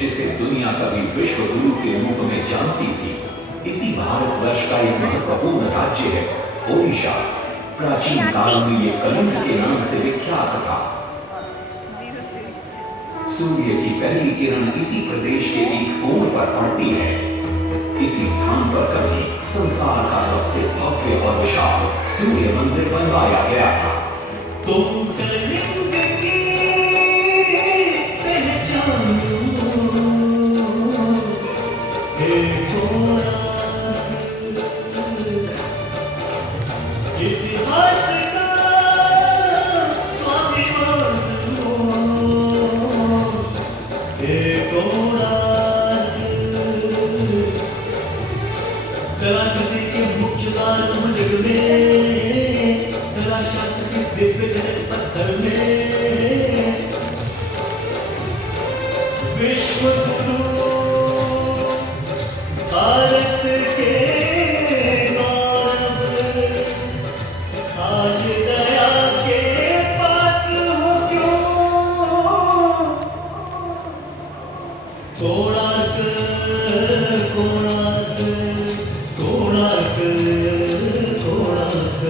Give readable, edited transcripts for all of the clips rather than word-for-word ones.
जिसे दुनिया कभी विश्व गुरु के रूप में जानती थी। इसी भारतवर्ष का एक महत्वपूर्ण राज्य है ओडिशा। प्राचीन काल में ये कलिंग के नाम से विख्यात था। सूर्य की पहली किरण इसी प्रदेश के एक कोण पर पड़ती है। इसी स्थान पर कभी संसार का सबसे भव्य और विशाल सूर्य मंदिर बनवाया गया था। तो कलिंग की पहचान इतिहास का स्वाभिमान कलाकृति के मुख्य कारण जग में कला शास्त्र के दिव्य जगत पत्थर में विश्व गुरु भारत के आज दया के पात्र हो क्यों कोणार्क कोणार्क कोणार्क कोणार्क।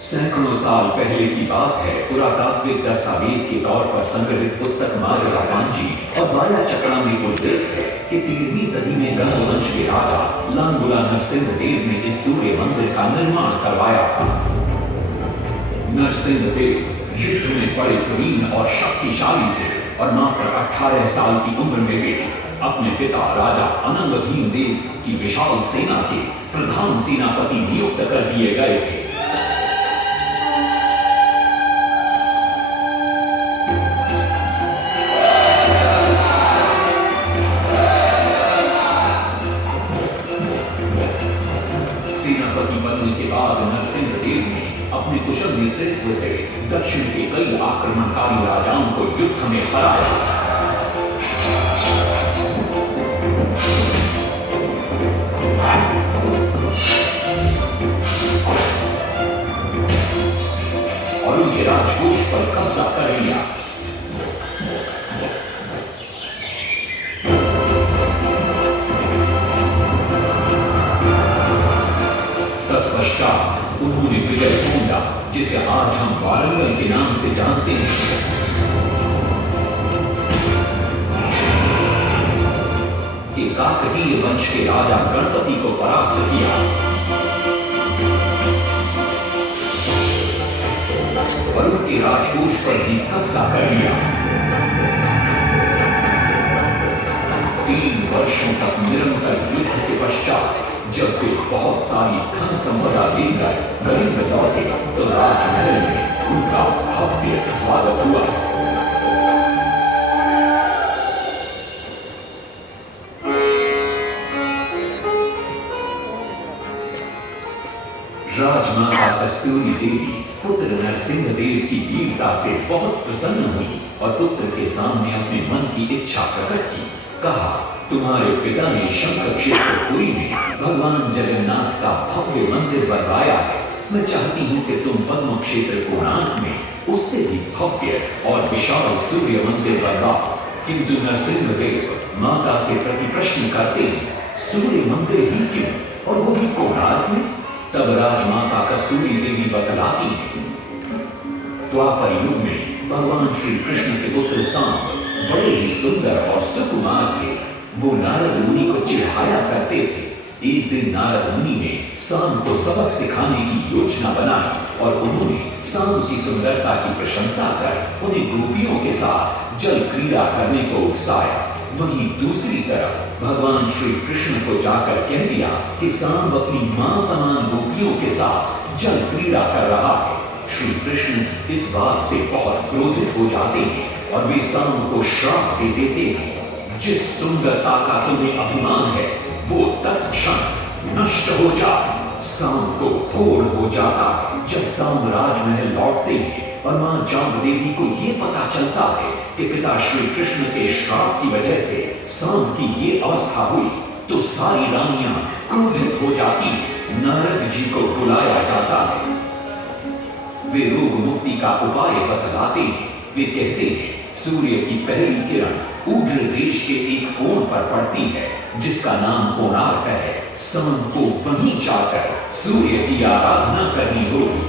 सैकड़ों साल पहले की बात है। पुरातात्विक दस्तावेज के तौर पर संग्रहित पुस्तक माधव पांजी और बाया चक्रा में उल्लेख है कि 13वीं सदी में गंगवंश के राजा लांगुला नरसिंहदेव ने इस सूर्य मंदिर का निर्माण करवाया था। नरसिंहदेव युद्ध में बड़े प्रवीण और शक्तिशाली थे और मात्र 18 साल की उम्र में वे अपने पिता राजा अनंग भीमदेव की विशाल सेना के प्रधान सेनापति नियुक्त कर दिए गए थे। सेनापति बनने के बाद नरसिंहदेव ने अपने कुशल नेतृत्व से दक्षिण के कई आक्रमणकारी राजाओं को युद्ध में हराया। और उनके राजकोष पर कब्जा कर लिया। तत्पश्चात उन्होंने विजय ढूंढा जिसे आज हम वारंगल के नाम से जानते हैं। कि काकतीय वंश के राजा गणपति को परास्त किया और उनके राजकोष पर भी कब्जा कर लिया। 3 वर्षों तक निरंतर युद्ध के पश्चात जब वे बहुत सारी धन संपदा लेकर कलिंग लौटे तो राजमहल में उनका भव्य स्वागत हुआ। राजमाता कस्तूरी देवी पुत्र नरसिंहदेव की वीरता से बहुत प्रसन्न हुई और पुत्र के सामने अपने मन की इच्छा प्रकट की। कहा, तुम्हारे पिता ने शंकर क्षेत्र पुरी में भगवान जगन्नाथ का भव्य मंदिर बनवाया है। मैं चाहती हूँ कि तुम पद्म क्षेत्र कोणार्क में उससे भी भव्य और विशाल सूर्य मंदिर बनवाओ। किंतु नरसिंहदेव माता से प्रति प्रश्न करते हैं, सूर्य मंदिर ही क्यों और वो भी कोणार्क में? तब राजमाता कस्तूरी देवी बतलाती हैं, द्वापर युग में भगवान श्री कृष्ण के पुत्र सांब बड़े ही सुंदर और सुकुमार थे। वो नारद मुनि को चिढ़ाया करते थे। एक दिन नारद मुनि ने सांब को सबक सिखाने की योजना बनाई और उन्होंने सांब की सुंदरता की प्रशंसा कर उन्हें गोपियों के साथ जल क्रीड़ा करने को उकसाया। वहीं दूसरी तरफ भगवान श्री कृष्ण को जाकर कह दिया कि सांब अपनी मां समान गोपियों के साथ जल क्रीड़ा कर रहा है। श्री कृष्ण इस बात से बहुत क्रोधित हो जाते हैं और वे सांब को श्राप दे देते हैं, जिस सुंदरता का तुम्हें अभिमान है वो तत्क्षण नष्ट हो जा। शाम को भोर हो जाता है जब शाम राजमहल लौटते हैं और मां जाग देवी को ये पता चलता है कि पिता श्री कृष्ण के श्राप की वजह से शाम की ये अवस्था हुई, तो सारी रानियां क्रोधित हो जाती। नारद जी को बुलाया जाता है। वे रोग मुक्ति का उपाय बतलाते हैं। वे कहते हैं सूर्य की पहली किरण उग्र देश के एक कोण पर पड़ती है जिसका नाम कोणार्क है। शाम को वहीं जाकर सूर्य की आराधना करनी होगी।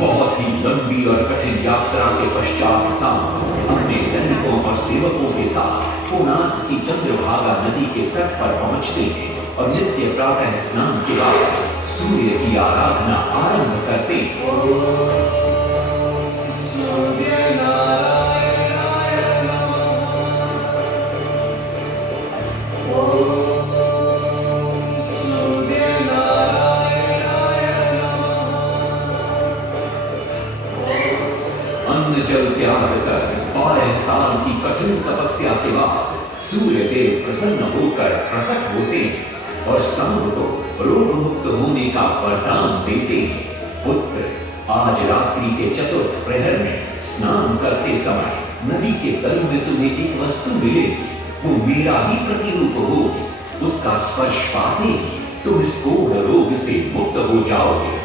बहुत ही लंबी और कठिन यात्रा के पश्चात शाम अपने सैनिकों और सेवकों के साथ कोणार्क की चंद्रभागा नदी के तट पर पहुंचते हैं और नित्य प्रातः स्नान के बाद सूर्य की आराधना आरंभ करते हैं। अन्न जल त्याग कर 12 साल की कठिन तपस्या के बाद सूर्य देव प्रसन्न होकर प्रकट होते हैं और शाम को रोग मुक्त होने का वरदान देते हैं। पुत्र, आज रात्रि के चतुर्थ प्रहर में स्नान करते समय नदी के तल में तुम्हें एक वस्तु मिलेगी। वो मेरा ही प्रतिरूप होगी। उसका स्पर्श पाते ही तुम इस कोढ़ रोग से मुक्त हो जाओगे।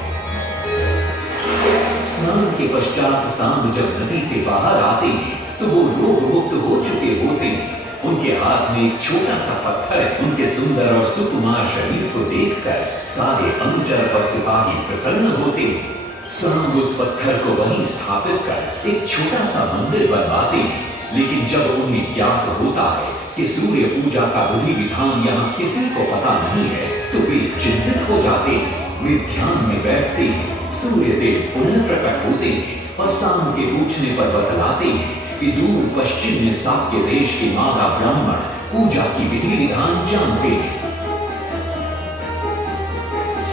स्नान के पश्चात शाम जब नदी से बाहर आते हैं तो वो रोग मुक्त हो चुके होते हैं। उनके हाथ में एक छोटा सा पत्थर है। उनके सुंदर और सुकुमार शरीर को देखकर सारे अनुचर और सिपाही प्रसन्न होते हैं। शाम उस पत्थर को वहीं स्थापित कर एक छोटा सा मंदिर बनवाते हैं। लेकिन जब उन्हें ज्ञात होता है कि सूर्य पूजा का विधि विधान यहाँ किसी को पता नहीं है तो वे चिंतित हो जाते हैं। वे ध्यान में बैठते हैं। सूर्य देव पुनः प्रकट होते हैं और शाम के पूछने पर बतलाते हैं कि दूर पश्चिम में साक्य देश के मादा ब्राह्मण पूजा की विधि विधान जानते हैं।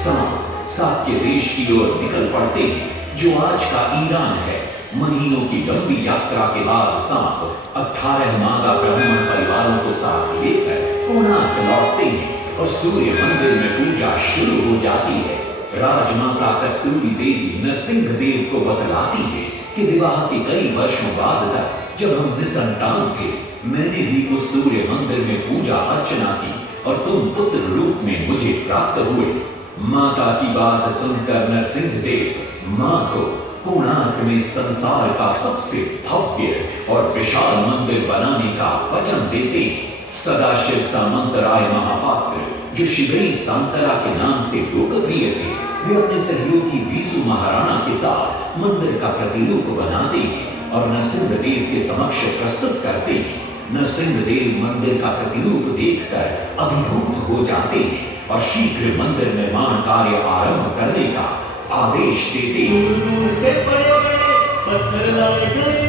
शाम साक्य देश की ओर निकल पड़ते हैं जो आज का ईरान है। महीनों की लंबी यात्रा के बाद सांप 18 मादा ब्राह्मण परिवारों को साथ लेकर कोणार्क लौटते हैं और सूर्य मंदिर में पूजा शुरू हो जाती है। राजमाता कस्तूरी देवी नरसिंह देव को बतलाती है कि विवाह के कई वर्षों बाद तक जब हम निसंतान थे, मैंने भी उस सूर्य मंदिर में पूजा अर्चना की और तुम पुत्र रूप में मुझे प्राप्त हुए। माता की बात सुनकर नरसिंह देव मां को कोणार्क में संसार का सबसे भव्य और विशाल मंदिर बनाने का वचन देते। सदाशिव सामंतराय महापात्र जो शिवई सांतरा के नाम से लोकप्रिय थे, वे अपने सहयोगी भीसु महाराणा के साथ मंदिर का प्रतिरूप बनाते हैं और नरसिंह देव के समक्ष प्रस्तुत करते हैं। नरसिंह देव मंदिर का प्रतिरूप देखकर अभिभूत हो जाते हैं और शीघ्र मंदिर निर्माण कार्य आरंभ करने का आदेश देते हैं। दूर दूर से बड़े बड़े पत्थर लाए गए,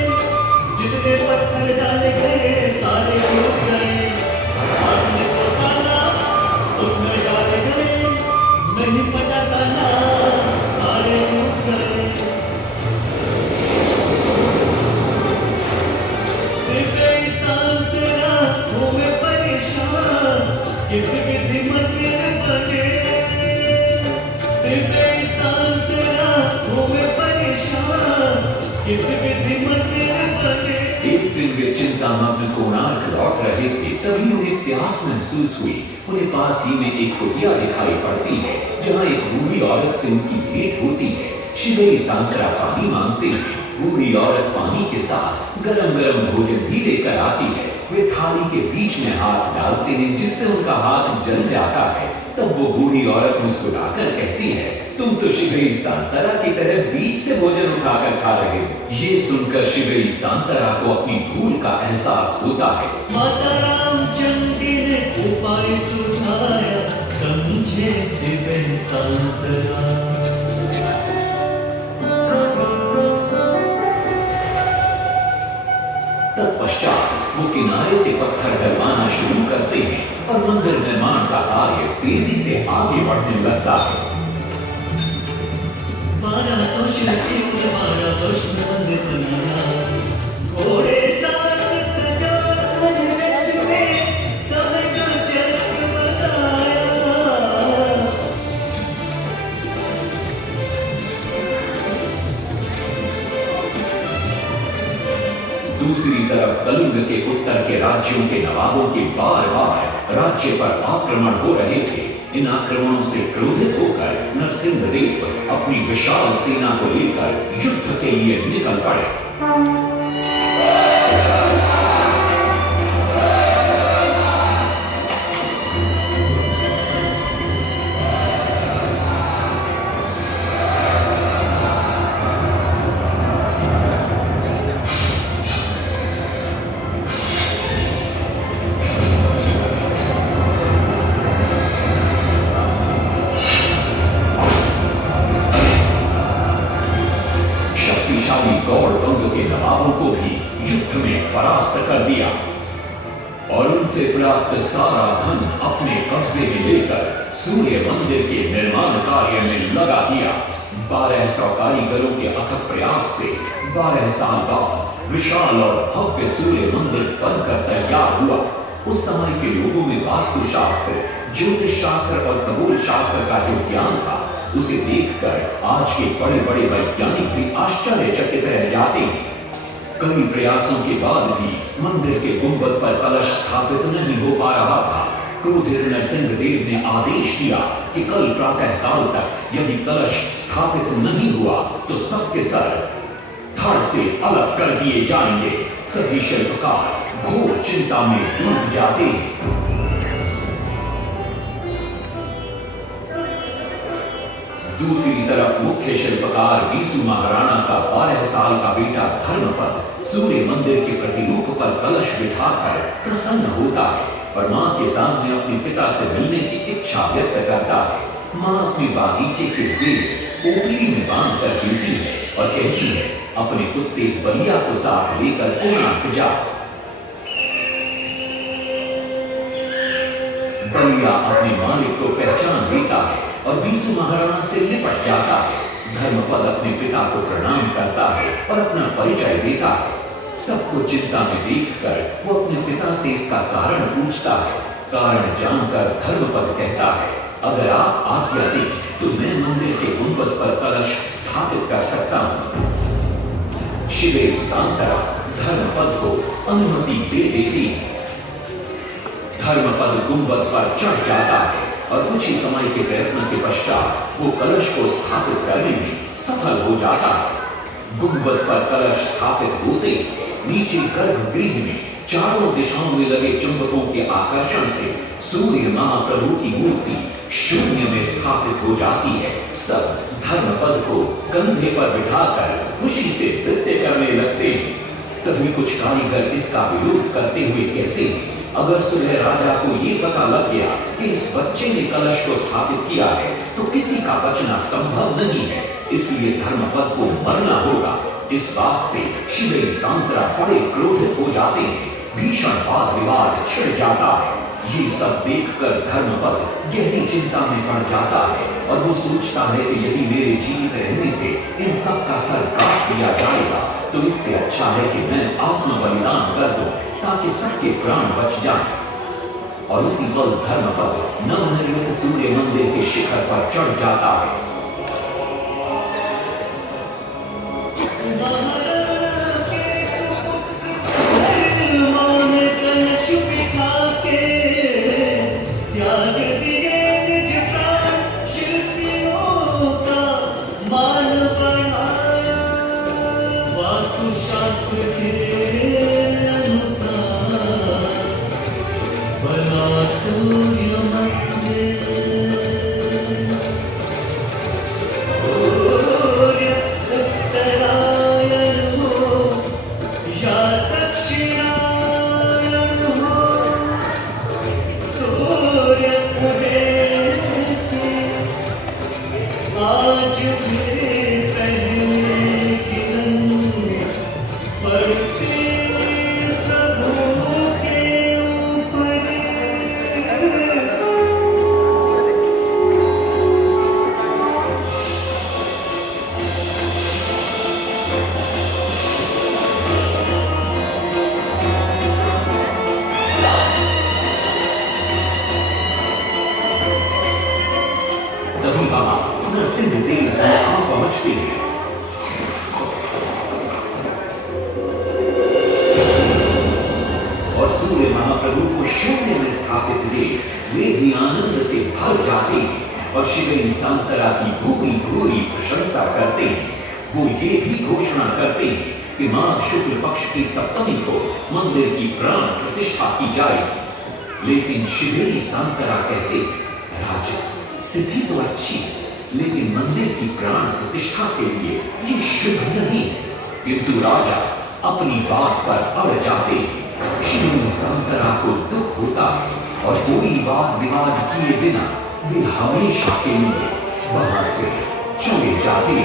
जितने पत्थर डाले गए सारे टूट गए। आपने तो डाला, उसमें डाले गए, नहीं पता डाला, सारे टूट गए। सिर्फ शांत ना होवे परेशान, किस विधि मंदिर बने। सिर्फ शांत ना होवे परेशान, किस विधि मंदिर बने। एक दिन वे चिंतामग्न कोणार्क लौट रहे थे, तभी उन्हें प्यास महसूस हुई। उन्हें पास ही में एक कुटिया दिखाई पड़ती है जहाँ एक बूढ़ी औरत से उनकी भेंट होती है। शिवई सांतरा पानी मांगते हैं। बूढ़ी औरत पानी के साथ गरम गरम भोजन भी लेकर आती है। वे थाली के बीच में हाथ डालते हैं जिससे उनका हाथ जल जाता है। तब वो बूढ़ी औरत मुस्कुराकर कहती है, तुम तो शिवई सांतरा की तरह बीच से भोजन उठाकर खा रहे हो। ये सुनकर शिवई सांतरा को अपनी भूल का एहसास होता है। माता रामचंडी ने उपाय सुझाया, समझे शिव सांतरा। तत्पश्चात वो किनारे से पत्थर डलवाना शुरू करते हैं और मंदिर निर्माण का कार्य तेजी से आगे बढ़ने लगता है। 1200 शिल्पी दूसरी तरफ कलिंग के उत्तर के राज्यों के नवाबों के बार बार राज्य पर आक्रमण हो रहे थे। इन आक्रमणों से क्रोधित होकर नरसिंहदेव अपनी विशाल सेना को लेकर युद्ध के लिए निकल पड़े। शक्तिशाली गौड़ बंग के नवाबों को भी युद्ध में परास्त कर दिया और उनसे प्राप्त सारा धन अपने कब्जे में लेकर सूर्य मंदिर के निर्माण कार्य में लगा दिया। 1200 कारीगरों के अथक प्रयास से 12 साल बाद विशाल और भव्य सूर्य मंदिर बनकर तैयार हुआ। उस समय के लोगों में वास्तुशास्त्र, ज्योतिष शास्त्र और खगोल शास्त्र का जो ज्ञान था, उसे देखकर आज के बड़े बड़े वैज्ञानिक भी आश्चर्यचकित रह जाते हैं। कई प्रयासों के बाद भी मंदिर के गुंबद पर कलश स्थापित नहीं हो पा रहा था। क्रोधित नरसिंहदेव ने आदेश दिया कि कल प्रातः काल तक यदि कलश स्थापित नहीं हुआ तो सबके सर धड़ से अलग कर दिए जाएंगे। सभी शिल्पकार घोर चिंता में डूब जाते हैं। दूसरी तरफ मुख्य शिल्पकार बीसू महाराणा का 12 साल का बेटा धर्मपद सूर्य मंदिर के प्रतिरूप पर कलश बिठाकर प्रसन्न होता है और मां के सामने अपने पिता से मिलने की इच्छा व्यक्त करता है। मां अपने बागीचे के पेड़ पोटली में बांध कर देती है और कहती है, अपने कुत्ते बलिया को साथ लेकर कोणार्क जा। बलिया अपने मालिक को पहचान लेता है और बीसू महाराणा से निपट जाता है। धर्मपद अपने पिता को प्रणाम करता है और अपना परिचय देता है। सबको चिंता में देखकर वो अपने पिता से इसका कारण पूछता है। कारण जानकर धर्मपद कहता है, अगर आप आज्ञा दें तो मैं मंदिर के गुंबद पर कलश स्थापित कर सकता हूं। शिवेर सांतरा धर्मपद को अनुमति दे देती है। धर्मपद गुंबद पर चढ़ जाता है और कुछ ही समय के प्रयत्न के पश्चात वो कलश को स्थापित करने में सफल हो जाता है। गुंबद पर कलश स्थापित होते नीचे गर्भगृह में चारों दिशाओं में लगे चुंबकों के आकर्षण से सूर्य महाप्रभु की मूर्ति शून्य में स्थापित हो जाती है। सब धर्मपद को कंधे पर बिठाकर खुशी से नृत्य करने लगते हैं। तभी कुछ कारीगर इसका विरोध करते हुए कहते हैं, अगर सुबह राजा को ये पता लग गया कि इस बच्चे ने कलश को स्थापित किया है तो किसी का बचना संभव नहीं है, इसलिए धर्मपद को मरना होगा। इस बात से शिवेर सांतरा बड़े क्रोधित हो जाते हैं। भीषण वाद विवाद छिड़ जाता है। ये सब देखकर धर्मपद गहरी चिंता में पड़ जाता है और वो सोचता है कि यदि मेरे जीवित रहने से इन सब का सर काट दिया जाएगा तो इससे अच्छा है कि मैं आत्म बलिदान कर दूं ताकि सबके प्राण बच जाएं। और उसी पल धर्मपद नवनिर्मित सूर्य मंदिर के शिखर पर चढ़ जाता है। शून्य में स्थापित देख वे भी आनंद से भर जाते और शिवई सांतरा की भूरी भूरी प्रशंसा करते। वो ये भी घोषणा करते कि माघ शुक्ल पक्ष की सप्तमी को मंदिर की प्राण प्रतिष्ठा की जाएगी। लेकिन शिवई सांतरा कहते, राजा तिथि तो अच्छी, लेकिन मंदिर की प्राण प्रतिष्ठा के लिए ये शुभ नहीं। किंतु राजा अपनी बात पर अड़ जाते। श्री सांतरा को दुख होता और कोई वाद विवाद किए बिना वे हमेशा के लिए वहां से चले जाते।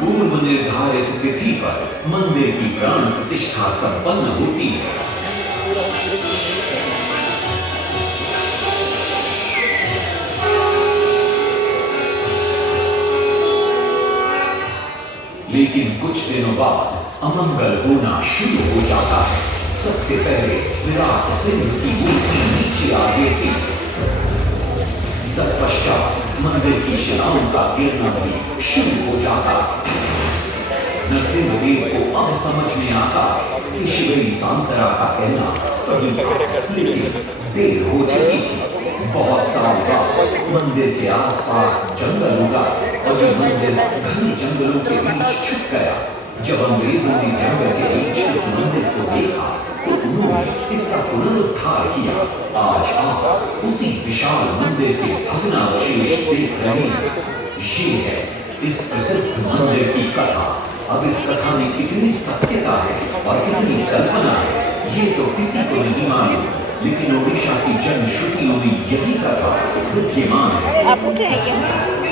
पूर्व निर्धारित तिथि पर मंदिर की प्राण प्रतिष्ठा संपन्न होती है। लेकिन कुछ दिनों बाद अमंगल होना शुरू हो जाता है। सबसे पहले विराट सिंह की मूर्ति नीचे आ गिरती। तत्पश्चात मंदिर की शिलाओं का गिरना भी शुरू हो जाता। नरसिंहदेव को अब समझ में आता कि शिवई सांतरा का कहना सही था, लेकिन देर हो चुकी थी। बहुत साल बाद मंदिर के आसपास जंगल उगा और ये मंदिर घने जंगलों के बीच छुप गया। जब अंग्रेजों ने जंगल के बीच इस मंदिर को देखा तो उन्होंने इसका पुनरुद्धार किया। आज आप उसी विशाल मंदिर के भग्नावशेष देख रहे हैं। ये है इस प्रसिद्ध मंदिर की कथा। अब इस कथा में कितनी सत्यता है और कितनी कल्पना है, ये तो किसी को नहीं मालूम, लेकिन ओडिशा की जनश्रुतियों में यही कथा विद्यमान है।